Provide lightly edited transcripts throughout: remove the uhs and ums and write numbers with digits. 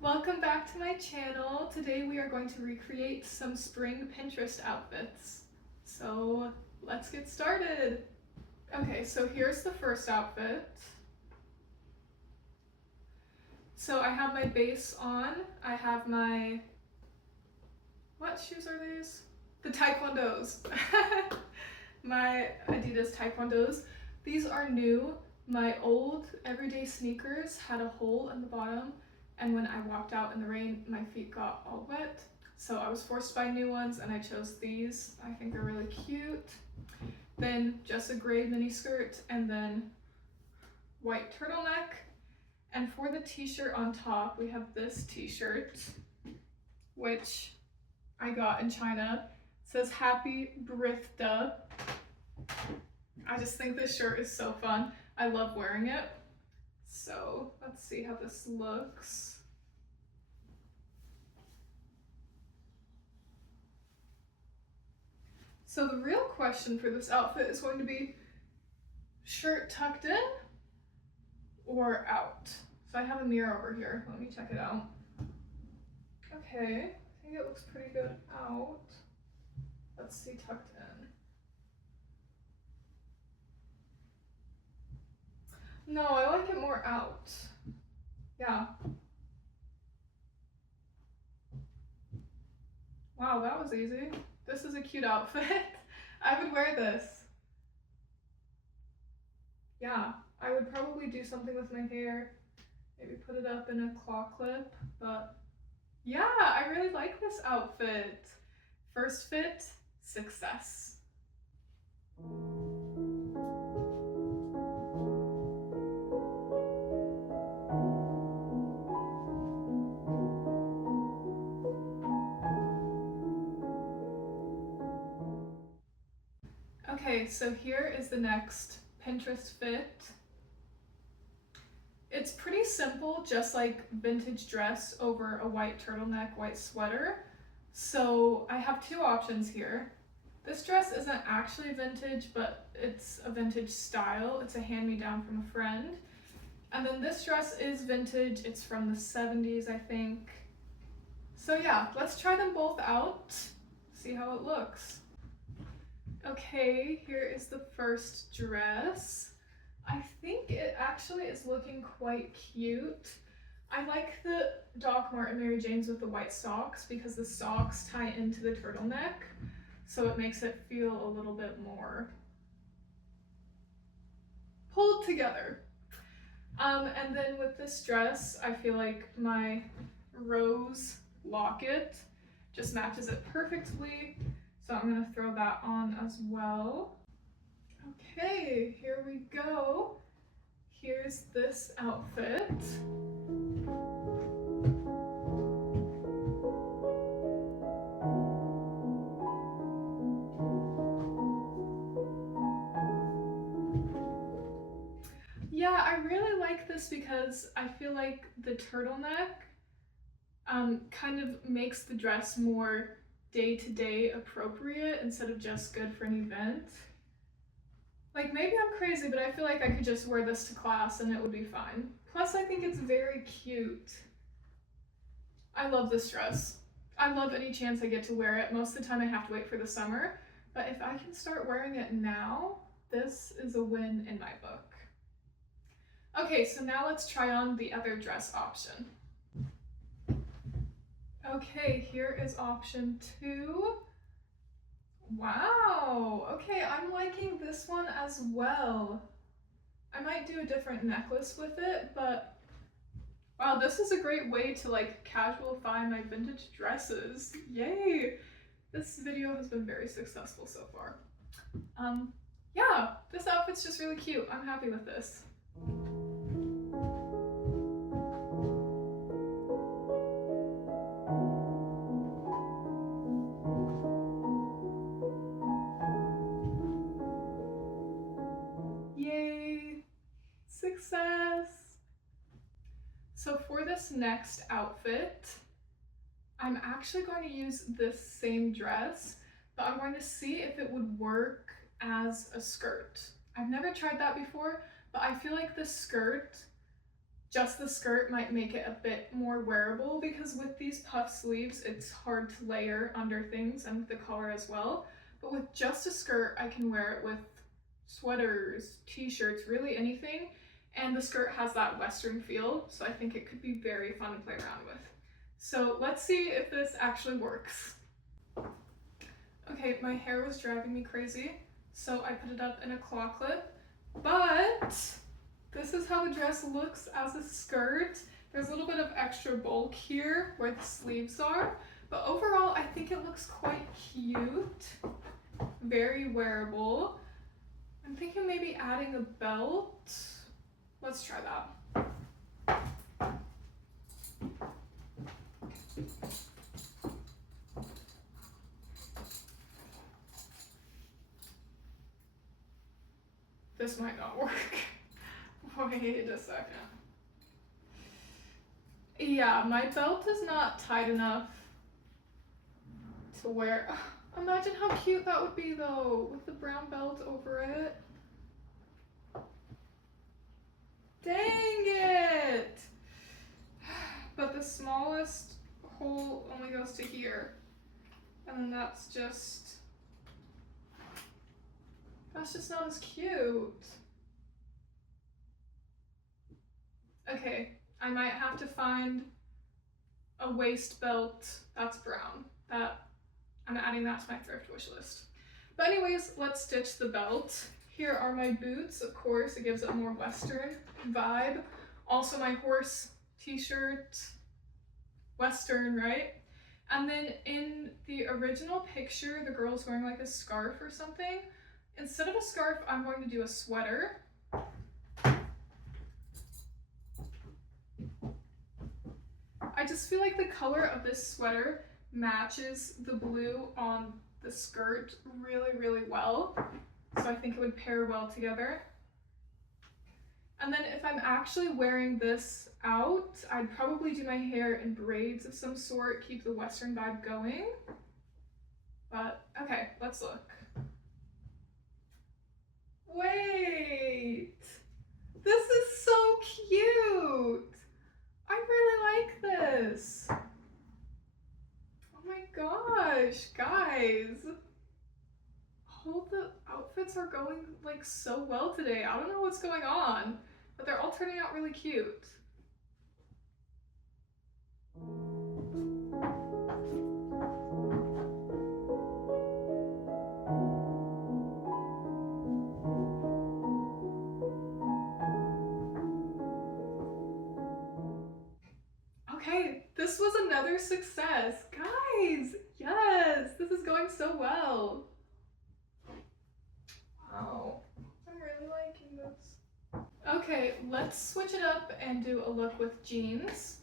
Welcome back to my channel. Today we are going to recreate some spring Pinterest outfits. So let's get started. Okay, so here's the first outfit. So I have my base on. I have my, what shoes are these? The Taekwondos. My Adidas Taekwondos. These are new. My old everyday sneakers had a hole in the bottom, and when I walked out in the rain, my feet got all wet. So I was forced to buy new ones, and I chose these. I think they're really cute. Then just a gray mini skirt, and then white turtleneck. And for the t-shirt on top, we have this t-shirt, which I got in China. It says Happy Birthday. I just think this shirt is so fun. I love wearing it. So let's see how this looks. So the real question for this outfit is going to be shirt tucked in or out. So I have a mirror over here. Let me check it out. Okay, I think it looks pretty good out. Let's see tucked in. No, I like it more out. Yeah. Wow, that was easy. This is a cute outfit. I would wear this. Yeah, I would probably do something with my hair. Maybe put it up in a claw clip, but yeah, I really like this outfit. First fit, success. Okay, so here is the next Pinterest fit. It's pretty simple, just like vintage dress over a white turtleneck, white sweater. So I have two options here. This dress isn't actually vintage, but it's a vintage style. It's a hand-me-down from a friend. And then this dress is vintage. It's from the 70s, I think. So yeah, let's try them both out, see how it looks. Okay, here is the first dress. I think it actually is looking quite cute. I like the Doc Marten Mary Janes with the white socks because the socks tie into the turtleneck, so it makes it feel a little bit more pulled together. And then with this dress, I feel like my rose locket just matches it perfectly. So I'm gonna throw that on as well. Okay, here we go. Here's this outfit. Yeah, I really like this because I feel like the turtleneck kind of makes the dress more day-to-day appropriate instead of just good for an event. Like, maybe I'm crazy, but I feel like I could just wear this to class and it would be fine. Plus, I think it's very cute. I love this dress. I love any chance I get to wear it. Most of the time I have to wait for the summer, but if I can start wearing it now, this is a win in my book. Okay, so now let's try on the other dress option. Okay, here is option 2. Wow, okay, I'm liking this one as well. I might do a different necklace with it, but wow, this is a great way to like casualify my vintage dresses. Yay! This video has been very successful so far. Yeah, this outfit's just really cute. I'm happy with this. Yay! Success! So for this next outfit, I'm actually going to use this same dress, but I'm going to see if it would work as a skirt. I've never tried that before, but I feel like the skirt just the skirt might make it a bit more wearable, because with these puff sleeves, it's hard to layer under things, and with the collar as well. But with just a skirt, I can wear it with sweaters, t-shirts, really anything. And the skirt has that Western feel, so I think it could be very fun to play around with. So let's see if this actually works. Okay, my hair was driving me crazy, so I put it up in a claw clip, but this is how the dress looks as a skirt. There's a little bit of extra bulk here where the sleeves are, but overall I think it looks quite cute, very wearable. I'm thinking maybe adding a belt. Let's try that. This might not work. Wait a second. Yeah, my belt is not tight enough to wear. Imagine how cute that would be though, with the brown belt over it. Dang it! But the smallest hole only goes to here. And then that's just not as cute. Okay, I might have to find a waist belt that's brown. I'm adding that to my thrift wish list. But anyways, let's stitch the belt. Here are my boots, of course, it gives it a more Western vibe. Also my horse t-shirt, Western, right? And then in the original picture, the girl's wearing like a scarf or something. Instead of a scarf, I'm going to do a sweater. I just feel like the color of this sweater matches the blue on the skirt really, really well. So I think it would pair well together. And then if I'm actually wearing this out, I'd probably do my hair in braids of some sort, keep the Western vibe going. But okay, let's look. Wait, this is so cute. I really like this. Oh my gosh, guys. All the outfits are going like so well today. I don't know what's going on, but they're all turning out really cute. Okay, this was another success. Guys, yes, this is going so well. Wow, I'm really liking this. Okay, let's switch it up and do a look with jeans.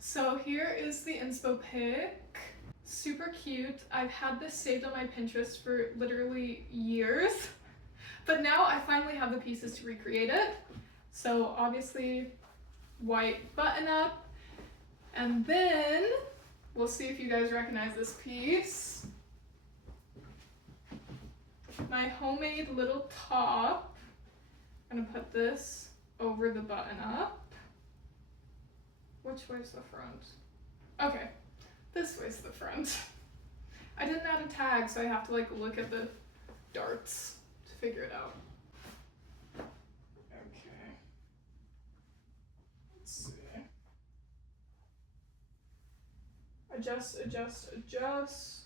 So here is the inspo pic. Super cute. I've had this saved on my Pinterest for literally years, but now I finally have the pieces to recreate it. So obviously white button up, and then we'll see if you guys recognize this piece. My homemade little top. I'm gonna put this over the button up. Which way's the front? Okay, this way's the front. I didn't add a tag, so I have to like look at the darts to figure it out. Okay. Let's see. Adjust, adjust, adjust.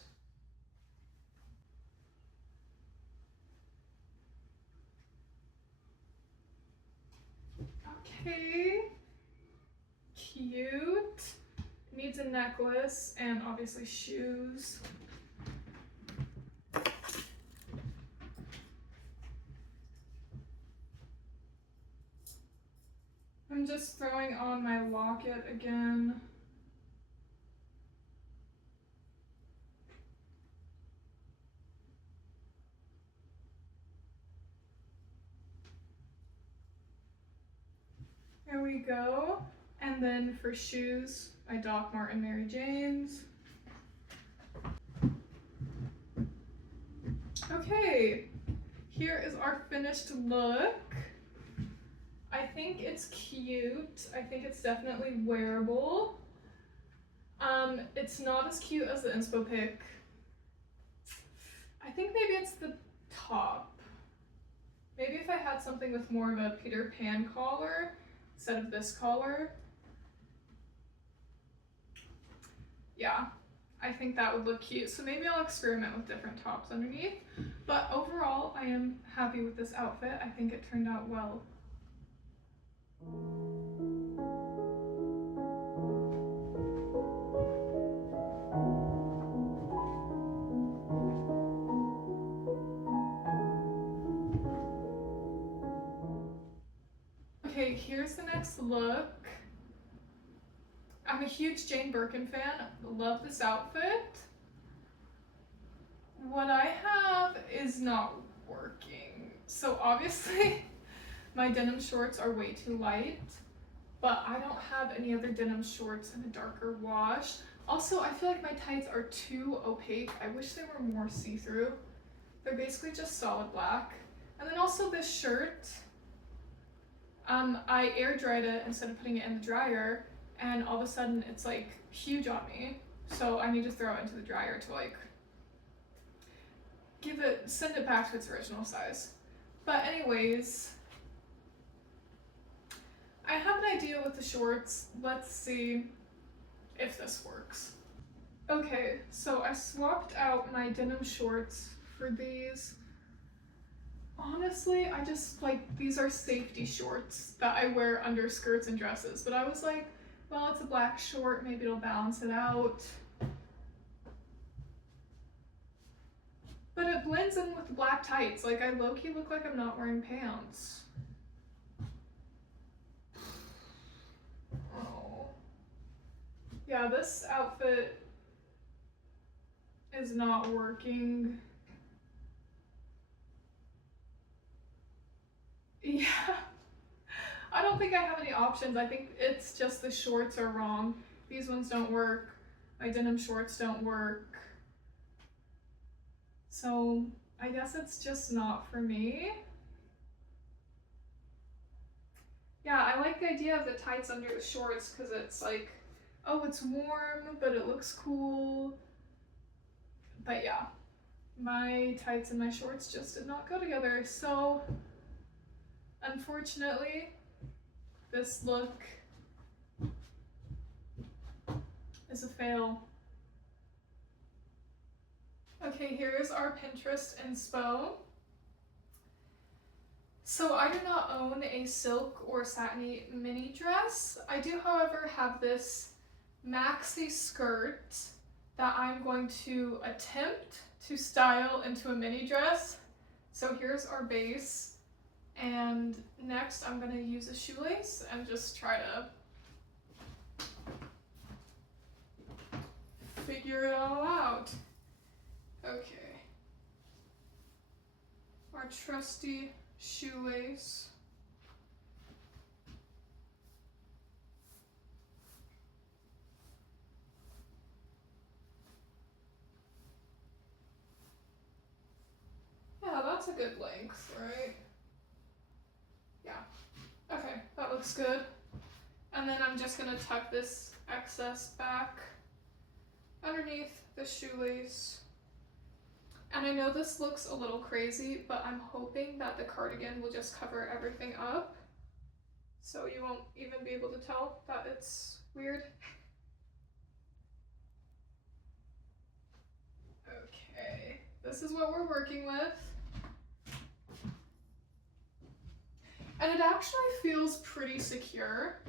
Okay. Cute. Needs a necklace and obviously shoes. I'm just throwing on my locket again. There we go. And then for shoes, my Doc Marten Mary Janes. Okay, here is our finished look. I think it's cute. I think it's definitely wearable. It's not as cute as the inspo pic. I think maybe it's the top. Maybe if I had something with more of a Peter Pan collar instead of this collar. Yeah, I think that would look cute. So maybe I'll experiment with different tops underneath. But overall, I am happy with this outfit. I think it turned out well. Okay, here's the next look. I'm a huge Jane Birkin fan. Love this outfit. What I have is not working. So obviously my denim shorts are way too light, but I don't have any other denim shorts in a darker wash. Also, I feel like my tights are too opaque. I wish they were more see-through. They're basically just solid black. And then also this shirt, I air dried it instead of putting it in the dryer, and all of a sudden it's like huge on me. So I need to throw it into the dryer to like send it back to its original size. But anyways, I have an idea with the shorts. Let's see if this works. Okay, so I swapped out my denim shorts for these. Honestly, I just like, these are safety shorts that I wear under skirts and dresses, but I was like, well, it's a black short, maybe it'll balance it out. But it blends in with the black tights. Like, I low-key look like I'm not wearing pants. Oh. Yeah, this outfit is not working. Yeah. I don't think I have any options. I think it's just the shorts are wrong. These ones don't work. My denim shorts don't work. So I guess it's just not for me. Yeah, I like the idea of the tights under the shorts because it's like, oh, it's warm, but it looks cool. But yeah, my tights and my shorts just did not go together. So unfortunately, this look is a fail. Okay, here's our Pinterest inspo. So I do not own a silk or satiny mini dress. I do, however, have this maxi skirt that I'm going to attempt to style into a mini dress. So here's our base. And next I'm gonna use a shoelace and just try to figure it all out. Okay. Our trusty shoelace. Yeah, that's a good length, right? Yeah. Okay, that looks good. And then I'm just gonna tuck this excess back underneath the shoelace. And I know this looks a little crazy, but I'm hoping that the cardigan will just cover everything up, so you won't even be able to tell that it's weird. Okay, this is what we're working with. And it actually feels pretty secure,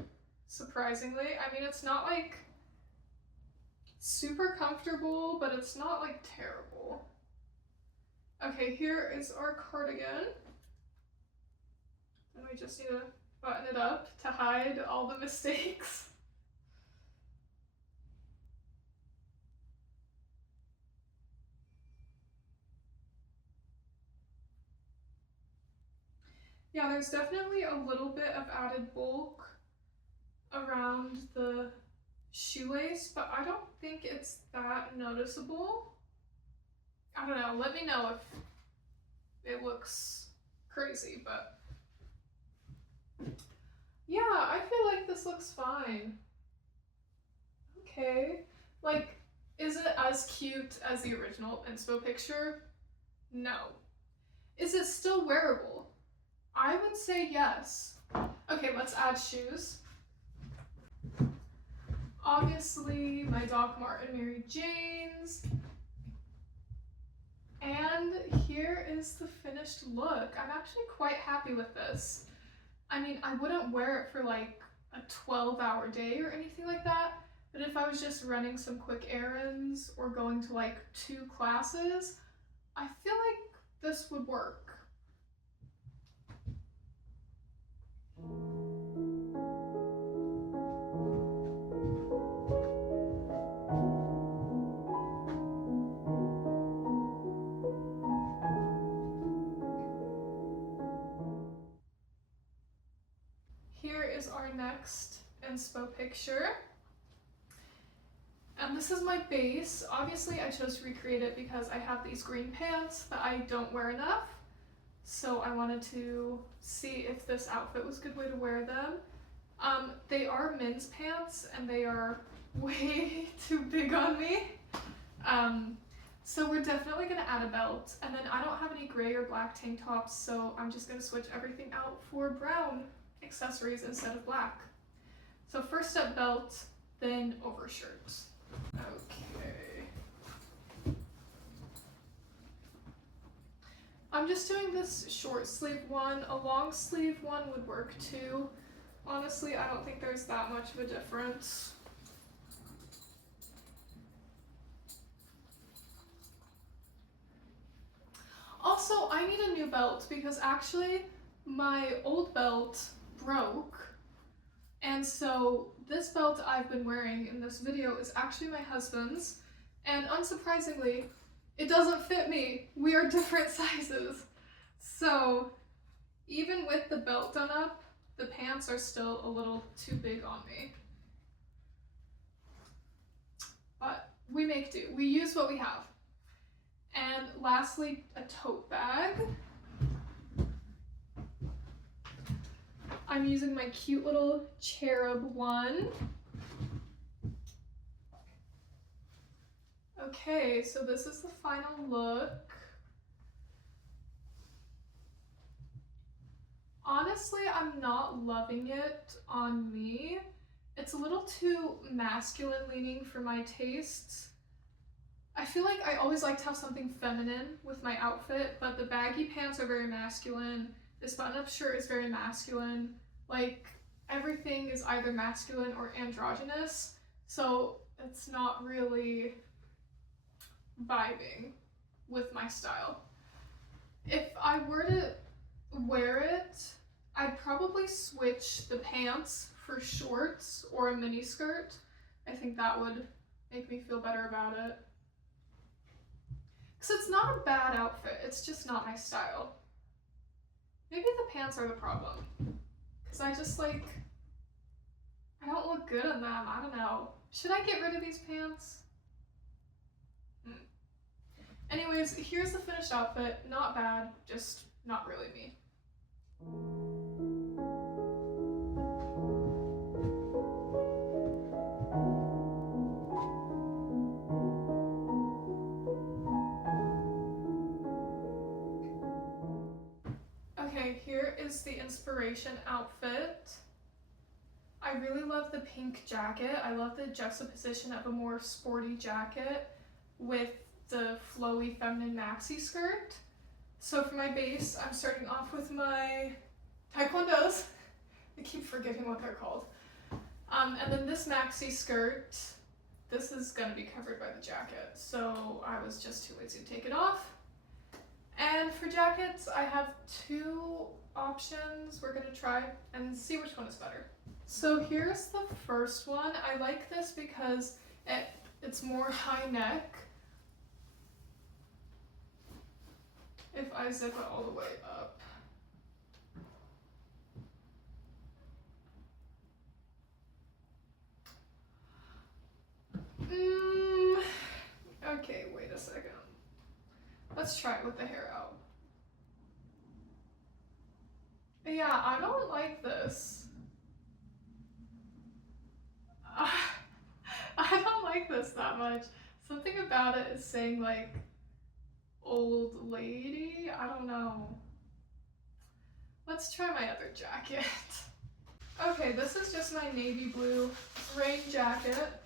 surprisingly. I mean, it's not like super comfortable, but it's not like terrible. Okay, here is our cardigan. And we just need to button it up to hide all the mistakes. Yeah, there's definitely a little bit of added bulk around the shoelace, but I don't think it's that noticeable. I don't know, let me know if it looks crazy, but Yeah, I feel like this looks fine. Okay. Like, is it as cute as the original inspo picture? No. Is it still wearable? I would say yes. Okay, let's add shoes. Obviously, my Doc Marten Mary Janes. And here is the finished look. I'm actually quite happy with this. I mean, I wouldn't wear it for like a 12-hour day or anything like that, but if I was just running some quick errands or going to like 2 classes, I feel like this would work. Here is our next inspo picture. And this is my base. Obviously, I chose to recreate it because I have these green pants that I don't wear enough. So I wanted to see if this outfit was a good way to wear them. They are men's pants and they are way too big on me. So we're definitely gonna add a belt. And then I don't have any gray or black tank tops, so I'm just gonna switch everything out for brown accessories instead of black. So first step belt, then overshirt. Okay. I'm just doing this short sleeve one. A long sleeve one would work too. Honestly, I don't think there's that much of a difference. Also, I need a new belt because actually my old belt broke. And so this belt I've been wearing in this video is actually my husband's. And unsurprisingly, it doesn't fit me. We are different sizes. So even with the belt done up, the pants are still a little too big on me. But we make do. We use what we have. And lastly, a tote bag. I'm using my cute little cherub one. Okay, so this is the final look. Honestly, I'm not loving it on me. It's a little too masculine leaning for my tastes. I feel like I always like to have something feminine with my outfit, but the baggy pants are very masculine. This button-up shirt is very masculine. Like, everything is either masculine or androgynous, so it's not really vibing with my style. If I were to wear it, I'd probably switch the pants for shorts or a mini skirt. I think that would make me feel better about it. Because it's not a bad outfit, it's just not my style. Maybe the pants are the problem. Because I just like, I don't look good in them, I don't know. Should I get rid of these pants? Anyways, here's the finished outfit. Not bad, just not really me. Okay, here is the inspiration outfit. I really love the pink jacket. I love the juxtaposition of a more sporty jacket with the flowy feminine maxi skirt. So for my base, I'm starting off with my taekwondos. I keep forgetting what they're called. And then this maxi skirt, this is gonna be covered by the jacket, so I was just too lazy to take it off. And for jackets, I have 2 options we're gonna try and see which one is better. So here's the first one. I like this because it's more high neck. If I zip it all the way up. Okay, wait a second. Let's try it with the hair out. Yeah, I don't like this. I don't like this that much. Something about it is saying like old lady. I don't know. Let's try my other jacket. Okay, this is just my navy blue rain jacket.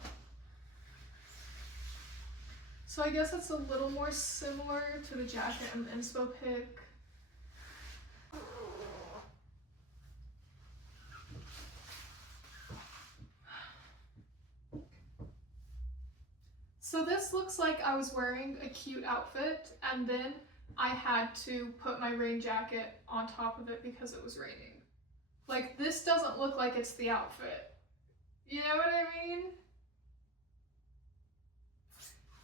So I guess it's a little more similar to the jacket in the inspo pic. So this looks like I was wearing a cute outfit and then I had to put my rain jacket on top of it because it was raining. Like, this doesn't look like it's the outfit. You know what I mean?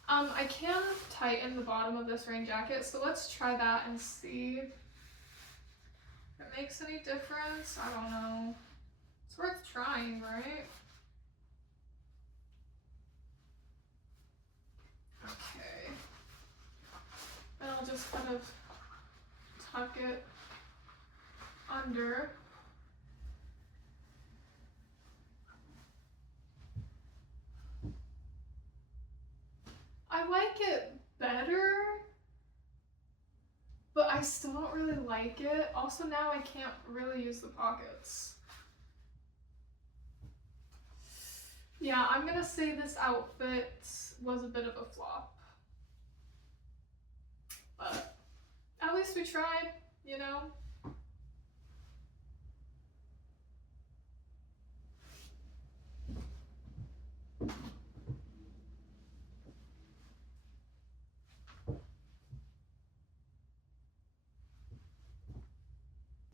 I can tighten the bottom of this rain jacket, so let's try that and see if it makes any difference. I don't know. It's worth trying, right? Okay. And I'll just kind of tuck it under. I like it better, but I still don't really like it. Also, now I can't really use the pockets. Yeah, I'm gonna say this outfit was a bit of a flop. But at least we tried, you know?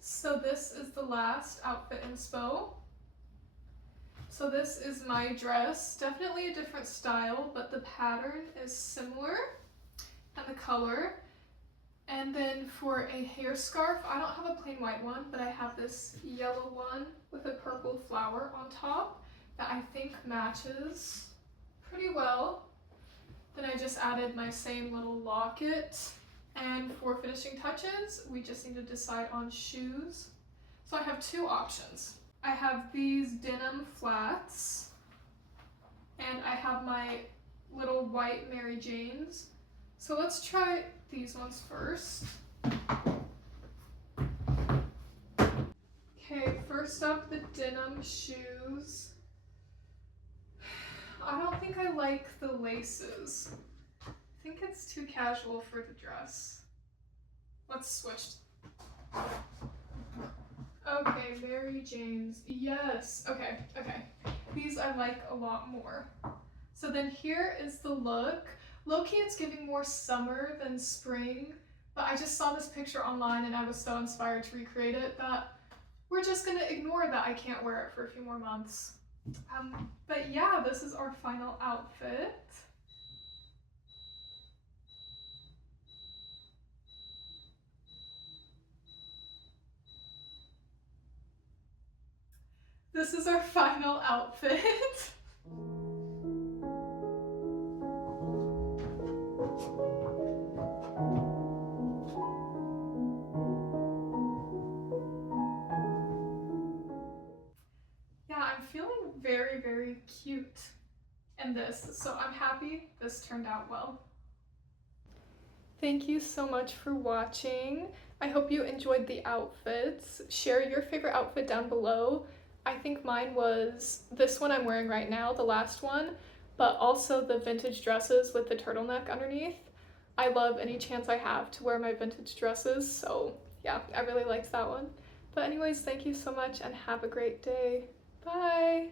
So this is the last outfit inspo. So this is my dress, definitely a different style, but the pattern is similar and the color. And then for a hair scarf, I don't have a plain white one, but I have this yellow one with a purple flower on top that I think matches pretty well. Then I just added my same little locket. And for finishing touches, we just need to decide on shoes. So I have two options. I have these denim flats, and I have my little white Mary Janes. So let's try these ones first. Okay, first up, the denim shoes. I don't think I like the laces. I think it's too casual for the dress. Let's switch. Okay, Mary Jane's. Yes. Okay. These I like a lot more. So then here is the look. Low-key, it's giving more summer than spring, but I just saw this picture online and I was so inspired to recreate it that we're just gonna ignore that I can't wear it for a few more months. But yeah, this is our final outfit. This is our final outfit. Yeah, I'm feeling very, very cute in this, so I'm happy this turned out well. Thank you so much for watching. I hope you enjoyed the outfits. Share your favorite outfit down below. I think mine was this one I'm wearing right now, the last one, but also the vintage dresses with the turtleneck underneath. I love any chance I have to wear my vintage dresses, so yeah, I really liked that one. But anyways, thank you so much and have a great day. Bye!